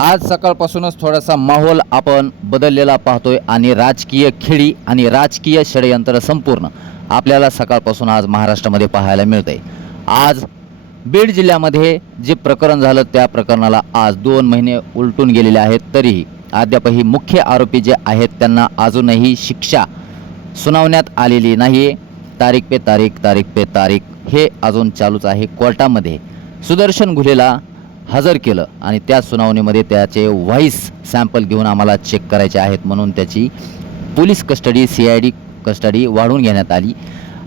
आज सकाळपासूनच थोडासा माहोल आपण बदललेला पाहतोय आणि राजकीय खेळी आणि राजकीय षडयंत्र संपूर्ण आपल्याला सकाळपासून आज महाराष्ट्रामध्ये पाहायला मिळतंय. आज बीड जिल्ह्यामध्ये जे प्रकरण झालं त्या प्रकरणाला आज दोन महिने उलटून गेलेले आहेत. तरीही अद्यापही मुख्य आरोपी जे आहेत त्यांना अजूनही शिक्षा सुनावण्यात आलेली नाही तारीख पे तारीख तारीख पे तारीख हे अजून चालूच आहे. कोर्टामध्ये सुदर्शन घुलेला हजर केलं. आणि त्या सुनावणीमध्ये त्याचे व्हॉईस सॅम्पल घेऊन आम्हाला चेक करायचे आहेत म्हणून त्याची police custody C I D custody वाढवून घेण्यात आली.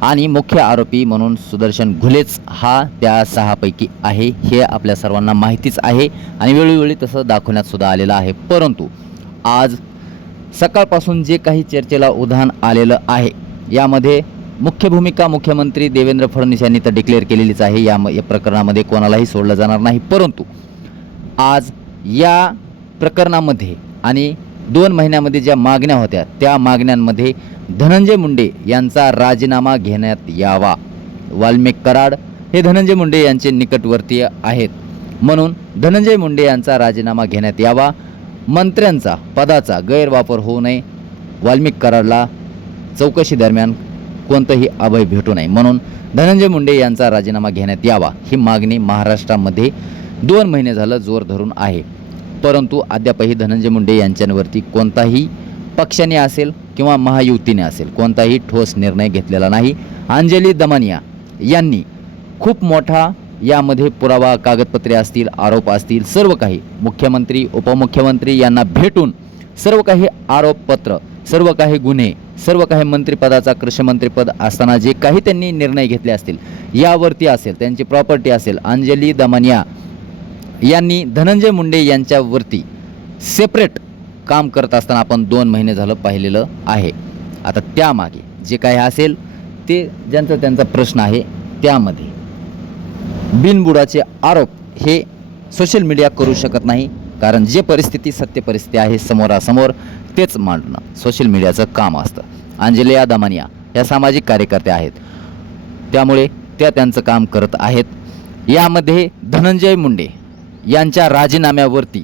आणि मुख्य आरोपी म्हणून सुदर्शन घुलेच हा त्या सहापैकी आहे हे आपल्या सर्वांना माहितीच आहे आणि वेळोवेळी तसं दाखवण्यात सुद्धा आलेलं आहे. परंतु आज सकाळपासून जे काही चर्चेला उधाण आलेलं आहे यामध्ये मुख्य भूमिका मुख्यमंत्री देवेंद्र फडणवीस यांनी तर डिक्लेअर केलेलीच आहे. या म- या प्रकरणामध्ये कोणालाही सोडलं जाणार नाही. परंतु आज या प्रकरणामध्ये आणि दोन महिन्यामध्ये ज्या मागण्या होत्या त्या मागण्यांमध्ये धनंजय मुंडे यांचा राजीनामा घेण्यात यावा. वाल्मिक कराड हे धनंजय मुंडे यांचे निकटवर्तीय आहेत. म्हणून धनंजय मुंडे यांचा राजीनामा घेण्यात यावा. मंत्र्यांचा पदाचा गैरवापर होऊ नये. वाल्मिक कराडला चौकशी दरम्यान कोणतंही अभय भेटू नये. म्हणून धनंजय मुंडे यांचा राजीनामा घेण्यात यावा ही मागणी महाराष्ट्रामध्ये दोन महिने झालं जोर धरून आहे. परंतु अद्यापही धनंजय मुंडे यांच्यावरती कोणताही पक्षाने असेल किंवा महायुतीने असेल कोणताही ठोस निर्णय घेतलेला नाही. अंजली दमानिया यांनी खूप मोठा यामध्ये पुरावा कागदपत्रे असतील आरोप असतील सर्व काही मुख्यमंत्री उपमुख्यमंत्री यांना भेटून सर्व काही आरोपपत्र सर्व काही गुन्हे सर्व काही मंत्रिपदाचा कृषीमंत्रीपद असताना जे काही त्यांनी निर्णय घेतले असतील यावरती असेल त्यांची प्रॉपर्टी असेल अंजली दमनिया यांनी धनंजय मुंडे यांच्यावरती सेपरेट काम करत असताना आपण दोन महिने झालं पाहिलेलं आहे. आता त्यामागे जे काही असेल ते ज्यांचा त्यांचा प्रश्न आहे त्यामध्ये बिनबुडाचे आरोप हे सोशल मीडिया करू शकत नाही. कारण जे परिस्थिती सत्य परिस्थिती आहे समोरासमोर तेच मांडणं सोशल मीडियाचं काम असतं. अंजलिया दमानिया या सामाजिक कार्यकर्त्या आहेत. त्यामुळे त्या त्यांचं काम करत आहेत. यामध्ये धनंजय मुंडे यांच्या राजीनाम्यावरती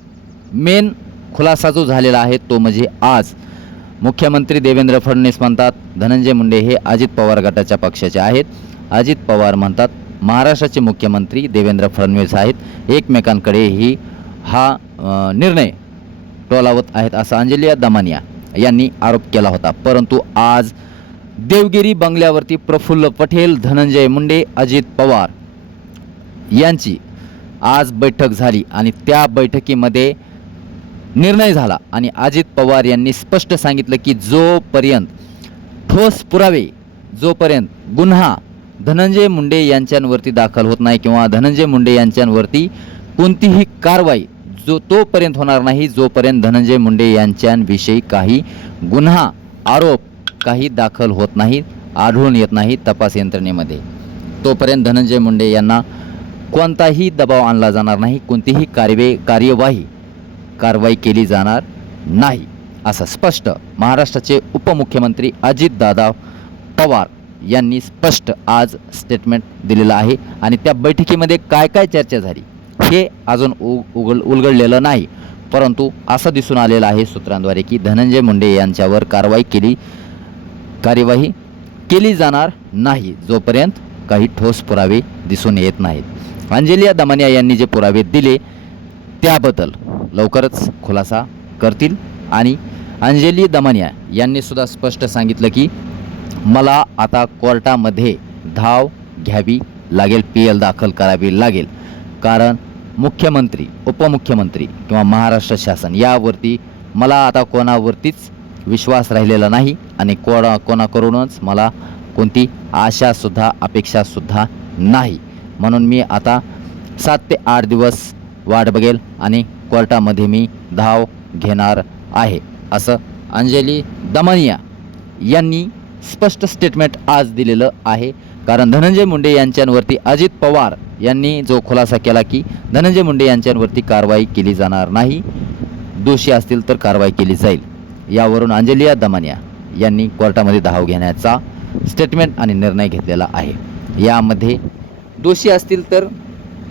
मेन खुलासा जो झालेला आहे तो म्हणजे आज मुख्यमंत्री देवेंद्र फडणवीस म्हणतात धनंजय मुंडे हे अजित पवार गटाच्या पक्षाचे आहेत. अजित पवार म्हणतात महाराष्ट्राचे मुख्यमंत्री देवेंद्र फडणवीस आहेत. एकमेकांकडेही हा निर्णय टोलावत आहेत असं अंजलिया दमानिया यांनी आरोप केला होता. परंतु आज देवगिरी बंगल्यावरती प्रफुल्ल पटेल धनंजय मुंडे अजित पवार यांची आज बैठक झाली आणि त्या बैठकीमध्ये निर्णय झाला आणि अजित पवार यांनी स्पष्ट सांगितलं की जोपर्यंत ठोस पुरावे जोपर्यंत गुन्हा धनंजय मुंडे यांच्यांवरती दाखल होत नाही किंवा धनंजय मुंडे यांच्यावरती कोणतीही कारवाई जो तोपर्यंत होणार नाही जोपर्यंत धनंजय मुंडे यांच्यांविषयी काही गुन्हा आरोप काही दाखल होत नाही आढळून येत नाही तपास यंत्रणेमध्ये तोपर्यंत धनंजय मुंडे यांना कोणताही दबाव आणला जाणार नाही कोणतीही कार्य कार्यवाही कारवाई केली जाणार नाही असं स्पष्ट महाराष्ट्राचे उपमुख्यमंत्री अजितदादा पवार यांनी स्पष्ट आज स्टेटमेंट दिलेलं आहे. आणि त्या बैठकीमध्ये काय काय चर्चा झाली? हे अजून उ उघड उलगडलेलं नाही. परंतु असं दिसून आलेलं आहे सूत्रांद्वारे की धनंजय मुंडे यांच्यावर कारवाई केली कार्यवाही केली जाणार नाही. जोपर्यंत काही ठोस पुरावे दिसून येत नाहीत. अंजलिया दमानिया यांनी जे पुरावे दिले त्याबद्दल लवकरच खुलासा करतील आणि अंजली दमानिया यांनी सुद्धा स्पष्ट सांगितलं की मला आता कोर्टामध्ये धाव घ्यावी लागेल पी एल दाखल करावी लागेल. कारण मुख्यमंत्री उपमुख्यमंत्री किंवा महाराष्ट्र शासन यावरती मला आता कोणावरतीच विश्वास राहिलेला नाही आणि कोणा कोणाकडूनच मला कोणती आशासुद्धा अपेक्षासुद्धा नाही. म्हणून मी आता सात ते आठ दिवस वाट बघेल आणि कोर्टामध्ये मी धाव घेणार आहे. असं अंजली दमनिया यांनी स्पष्ट स्टेटमेंट आज दिलेलं आहे. कारण धनंजय मुंडे यांच्यांवरती अजित पवार यांनी जो खुलासा केला की धनंजय मुंडे यांच्यांवरती कारवाई केली जाणार नाही दोषी असतील तर कारवाई केली जाईल. यावरून अंजलिया दमानिया यांनी कोर्टामध्ये धाव घेण्याचा स्टेटमेंट आणि निर्णय घेतलेला आहे. यामध्ये दोषी असतील तर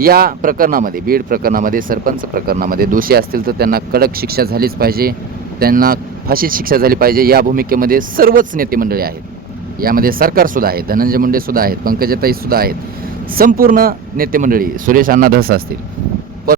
या प्रकरणामध्ये बीड प्रकरणामध्ये सरपंच प्रकरणामध्ये दोषी असतील तर त्यांना कडक शिक्षा झालीच पाहिजे त्यांना फाशीत शिक्षा झाली पाहिजे या भूमिकेमध्ये सर्वच नेते मंडळी आहेत. यामध्ये सरकारसुद्धा आहे धनंजय मुंडेसुद्धा आहेत पंकजाताईसुद्धा आहेत. संपूर्ण नेतेमंडळी सुरेश अण्णा धस असतील.